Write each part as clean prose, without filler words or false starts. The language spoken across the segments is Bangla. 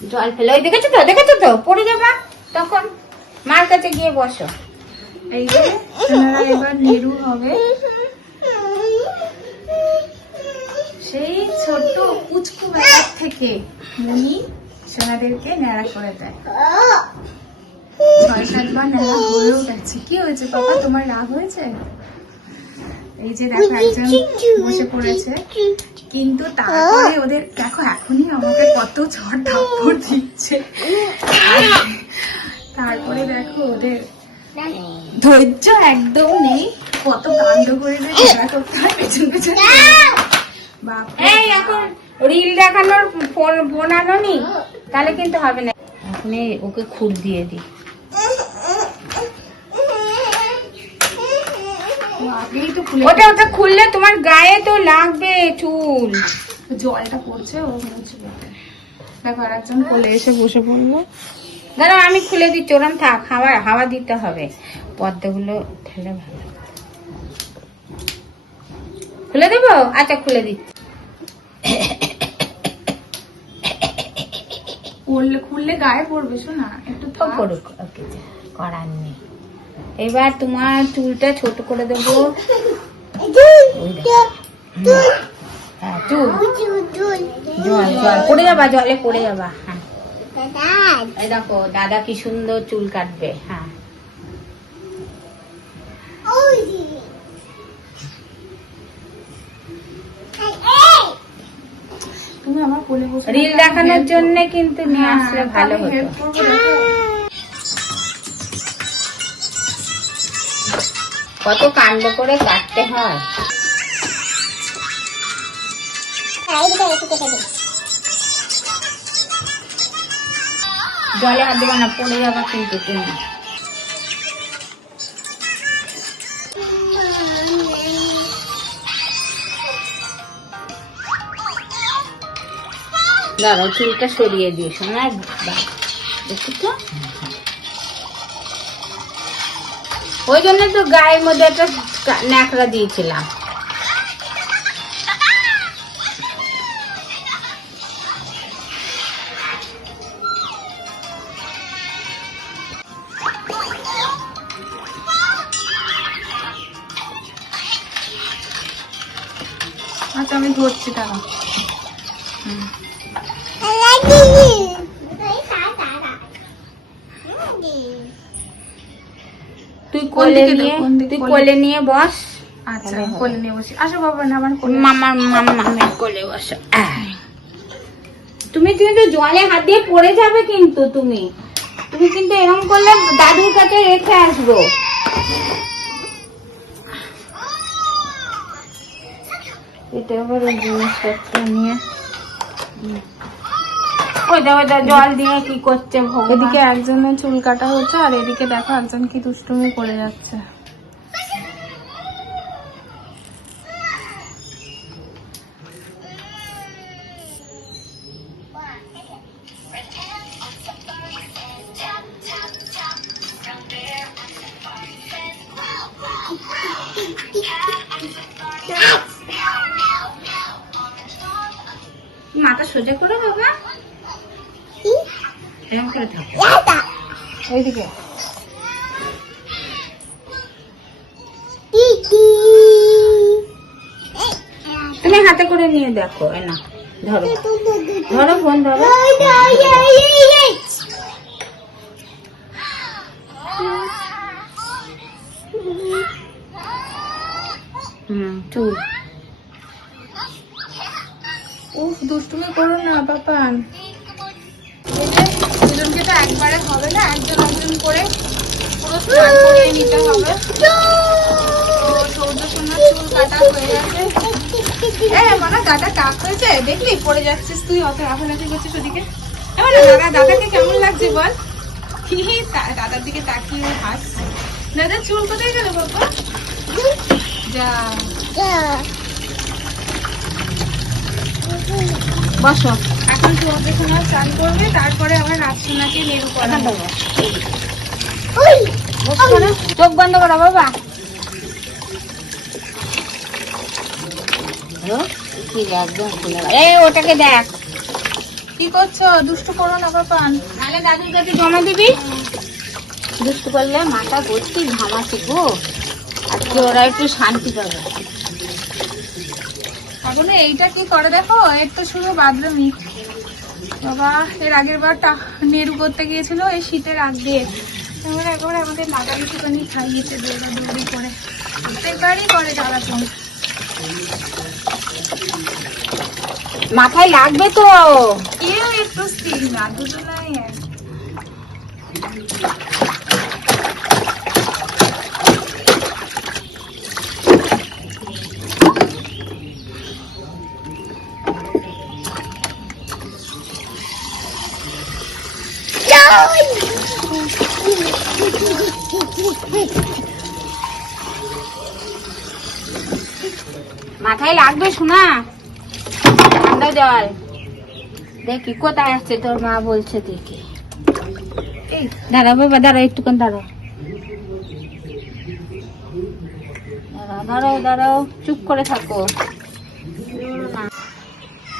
জল ফেলে, ওই দেখেছো তো পড়ে যাবা, তখন মার কাছে গিয়ে বসো। এই যে সোনারা এবার নেড়ু হবে। সেই ছোট্ট কুচকু ব্যাপার থেকে মুনি সোনাদেরকে ন্যাড়া করে দেয়। 6-7 বার ন্যাড়া হয়েও গেছে। কি হয়েছে বাবা, তোমার রাগ হয়েছে? এই যে দেখো একজন বসে পড়েছে, কিন্তু তারপরে ওদের দেখো এখনই আমাকে কত ঝড় থাপ্পড় দিচ্ছে। তারপরে দেখো ওদের ধৈর্য একদম নেই, কত কাণ্ড করে যে খেলা করতে হয় পেছন পেছন। এই এখন রিল দেখানোর ফোন আনো নি, তাহলে কিন্তু হবে না। এখন ওকে খুর দিয়ে দিই। ওটা খুললে তোমার গায়ে তো লাগবে চুল। জলটা পড়ছে, ও মুছবে। দেখো আর একজন কোলে এসে বসে পড়লো। দাঁড়াও আমি খুলে দিচ্ছি, ওরম থাক, হাওয়া দিতে হবে, পর্দাগুলো ঠেলে ভালো। খুলে দেবো? আচ্ছা খুলে দিচ্ছি। খুললে গায়ে পড়বে, শোনা একটু পড়ুক, করার নেই। এবার তোমার চুলটা ছোট করে দেবো। হ্যাঁ চুল, জল পড়ে যাবা, জলে পড়ে যাবা। হ্যাঁ এই দেখো দাদা কি সুন্দর চুল কাটবে। হ্যাঁ তুমি আমার কোলে বসে রিল দেখানোর জন্য কিন্তু নিয়ে আসলে ভালো হতো। কত কাণ্ড করে কাটতে হয়। জলে হাত দেবো না, পড়ে যাবা কিন্তু তুমি। দাঁড়াও চুলটা সরিয়ে দিয়ে শোনা, দেখি তো। ওই জন্য তো গায়ের মধ্যে একটা ন্যাকড়া দিয়েছিলাম। আচ্ছা আমি ধরছি, তারা তুই কোলে নিয়ে বস। আচ্ছা কোলে নিয়ে বসি। আসো বাবা, না আমার মামার কোলে বসো। তুমি কিন্তু জলে হাত দিয়ে পড়ে যাবে, কিন্তু তুমি কিন্তু এরকম করলে দাদুর কাছে রেখে আসবো। এটা আবার ওই জিনিসপত্র নিয়ে ওই জল দিয়ে কি করছে। এদিকে একজনের চুল কাটা হচ্ছে, আর এদিকে দেখো একজন কি দুষ্টুমি করে যাচ্ছে। মাথা সোজা করে বাবা, এরকম করে থাকো। ওইদিকে তুমি হাতে করে নিয়ে দেখো। না ধরো ফোন ধরো। চুল উফ, দুষ্টুমি করো না বাপান। দুজনকে তো একবারে হবে না, একজন করে পুরো স্নান করিয়ে নিতে হবে। সৌর্য সোনার চুল কাটা হয়ে গেছে। মানে গাটা টাক হয়েছে, দেখলি পড়ে যাচ্ছিস তুই, অত লাফালাফি করছিস ওদিকে। এবার দাদাকে কেমন লাগছে বল? দাদার দিকে তাকিয়ে হাস। দাদার চুল কোথায় গেল বাবা? যা বসো। এখন সৌর্য সোনা স্নান করবে, তারপরে আবার রাত সোনাকে নেড়ু করাবো। চোখ বন্ধ করো বাবা। কি একদম খুলে, ওটাকে দেখ। কি করছো? দুষ্টু করো না পাপান। নাহলে দাদুর কাছে জমা দিবি। দুষ্টু করলে মাথা ভর্তি ঘামাচ্ছে গো। আজকে ওরা একটু শান্তি পাবে। এখন এইটা কি করে দেখো, এর তো শুধু বাদরুমি। বাবা এর আগের বার নেরু করতে গিয়েছিল এই শীতের আগে, একেবারে আমাদের লাগালি টুকানি খাইয়েছে দৌড়াদৌড়ি করে। প্রত্যেকবারই করে জ্বালাতন। মাথায় লাগবে তো। কেউ একটু স্থির না, দুটো নাই এক। মাথায় লাগবে শোনা, ঠান্ডা জল। দেখি কোথায় আসছে তোর মা বলছে, দেখি। দাঁড়াও বাবা, দাঁড়াও একটুক্ষণ, দাঁড়াও দাঁড়াও দাঁড়াও, চুপ করে থাকো।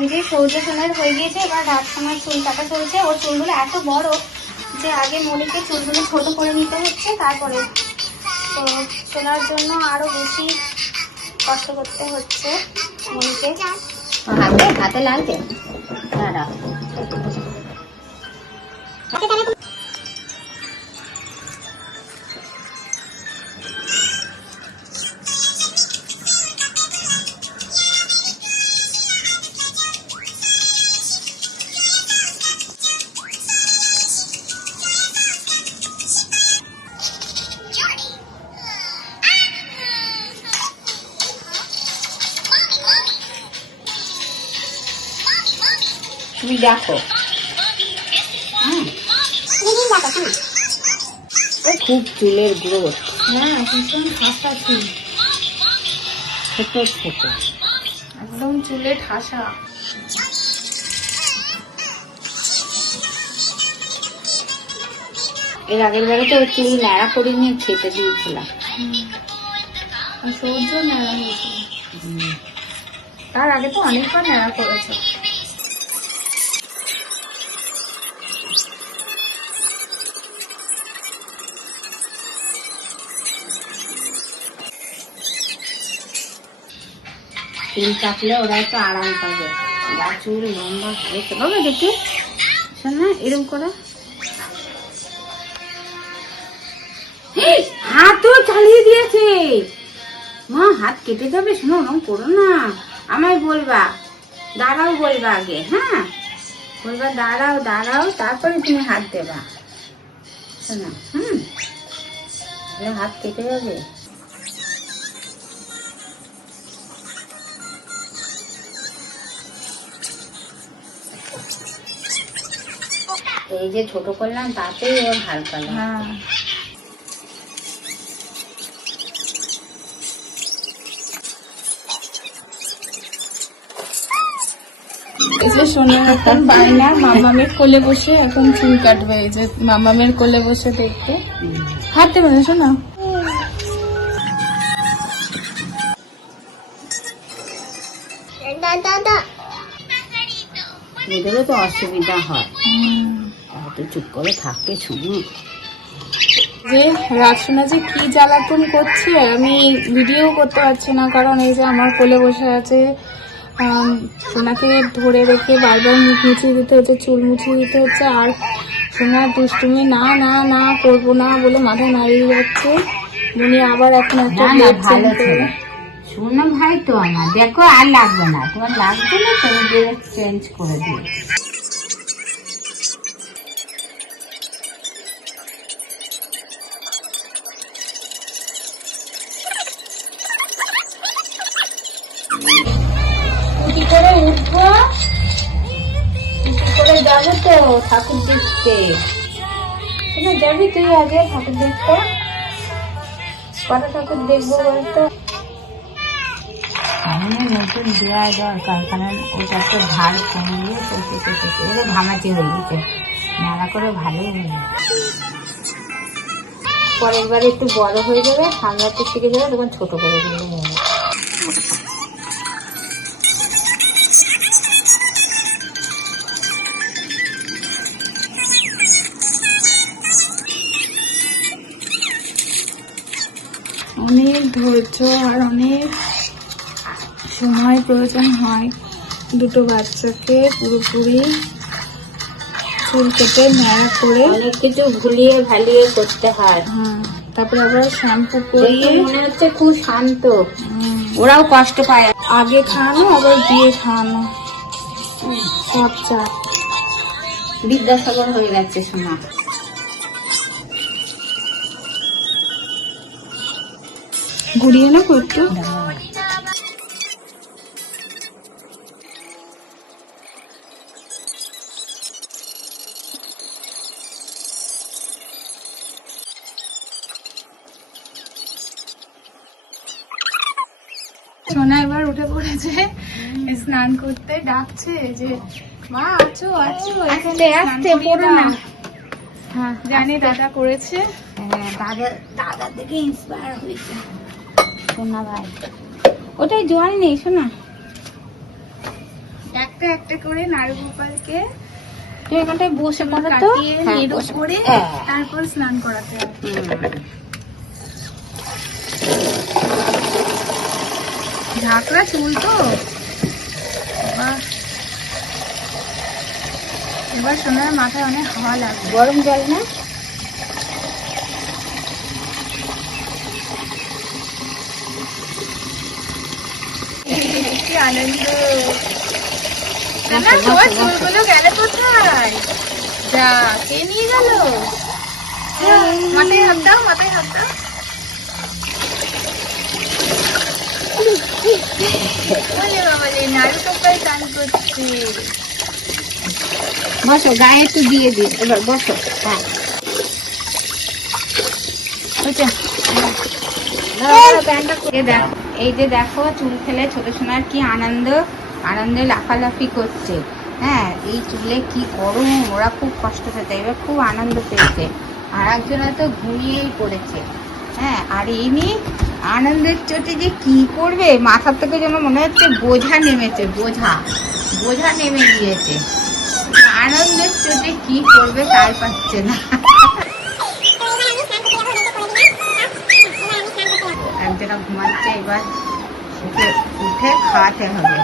এই যে সৌর্য সোনার হয়ে গিয়েছে, এবার রাত সোনার চুল কাটা চলছে। ওর চুলগুলো এত বড় যে আগে মনিকে চুলগুলো ছোট করে নিতে হচ্ছে, তারপরে তো সোনার জন্য আরো বেশি কষ্ট করতে হচ্ছে মনিকে। হাতে হাতে লাগবে, দাঁড়াও। তুমি দেখো, খুব চুলের গ্রোথ। হ্যাঁ ভীষণ ঠাসা চুল, ছোট ছোট একদম চুলে ঠাসা। এর আগের বারে তো চুল ন্যাড়া করে নিয়ে খেতে দিয়েছিলাম। সৌর্য নেড়া হয়েছিল, তার আগে তো অনেকবার নেড়া করেছে। চুল কাটলে ওরা একটু আরাম পাবে। যা চুল লম্বা হয়েছে বাবা, দেখি শোনা এরকম করে। হাতও চালিয়ে দিয়েছে মা, হাত কেটে যাবে। শোনো ওরকম করো না, আমায় বলবা, দাঁড়াও বলবা আগে। হ্যাঁ বলবা দাঁড়াও দাঁড়াও, তারপরে তুমি হাত দেবা। শোনা হাত কেটে যাবে। এই যে ছোট করলাম তাতেই ওর হালকা লাগে। হ্যাঁ এই যে সোনা এখন বায়না মামামের কোলে বসে এখন চুল কাটবে। এই যে মামামের কোলে বসে দেখবে, হাত দেবে না শোনা। এদেরও তো অসুবিধা হয়, তো চুপ করে থাকতে শুনি। যে রাজসোনা যে কি জ্বালাতন করছে, আমি ভিডিও করতে পারছি না, কারণ এই যে আমার কোলে বসে আছে। সোনাকে ধরে রেখে বারবার মুখ মুছিয়ে দিতে হচ্ছে, চুল মুছিয়ে দিতে হচ্ছে, আর সোনার দুষ্টুমি না না না করবো না বলে মাথা নাড়িয়ে যাচ্ছে। উনি আবার এখন একটা ভালো ছেলে। শোনো ভাই তো আমার, দেখো আর লাগবে না, তোমার লাগবে না, তুমি চেঞ্জ করে দিও। কি করে উঠবো, কি করে যাবো তো ঠাকুর দেখতে? যাবি তুই আগে ঠাকুর দেখতে? কটা ঠাকুর দেখবো বলতো? নতুন দেওয়া দরকার, কারণ ওটা তো ধার কমিয়ে কেটে ঘামাচি হয়ে গেছে, নাড়া করে ভালোই হয়ে যাবে। পরের বারে একটু বড় হয়ে যাবে, সামলাতে শিখে যাবে, তখন ছোট করে দিলে হয়ে যাবে। ধৈর্য আর অনেক সময় প্রয়োজন হয় দুটো বাচ্চাকে পুরোপুরি চুল কেটে ন্যাড়া করে অনেক কিছু ভুলিয়ে ভালিয়ে করতে হয়। হ্যাঁ, তারপরে আবার শ্যাম্পু দেখে করিয়ে মনে হচ্ছে খুব শান্ত, ওরাও কষ্ট পায়। আগে খাওয়ানো আবার দিয়ে খাওয়ানো সব চাপ। বিদ্যাসাগর হয়ে গেছে সোনা। ঘুরিয়ে নেবো একটু। সোনা এবার উঠে পড়েছে স্নান করতে, ডাকছে যে মা আছো আছো এখানে আস্তে স্নান করিয়ে পড়ো না। দাও। হ্যাঁ, জানি দাদা করেছে। দাদা থেকে ইন্সপায়ার হয়েছে সোনা ভাই। ওটাই জল নেই শোনা, একটা একটা করে নাড়ু গোপালকে তুমি এখানটায় বসে পড়ো তো। কাটিয়ে হ্যাঁ, নেড়ু বসে। করে হ্যাঁ। তারপর স্নান করাতে হবে। ঝাঁকড়া চুল তো। এবার সোনার মাথায় অনেক হাওয়া লাগবে। গরম জল না, কি আনন্দ। না, তোমার চুলগুলো গেল কোথায়? যা, কে নিয়ে গেল? মাথায় হাত দাও, মাথায় হাত দাও। বলে বাবা রে, নাড়ু টোপায় চান করছে। বসো, গায়ে একটু দিয়ে দিই, এবার বসো। হ্যাঁ, এই যে দেখো চুল ফেলে ছোট সোনার কি আনন্দে লাফালাফি করছে। হ্যাঁ, এই চুলে কি গরম, ওরা খুব কষ্ট পেতে, এবার খুব আনন্দ পেয়েছে। আর একজনের তো ঘুমিয়েই পড়েছে। হ্যাঁ, আর ইনি আনন্দের চোটে যে কি করবে, মাথার থেকে যেন মনে হচ্ছে বোঝা নেমেছে, বোঝা নেমে গিয়েছে। আনন্দের চোটে কি করবে তাই পাচ্ছে না। একজনা ঘুমাচ্ছে, এবার উঠে খাওয়াতে হবে।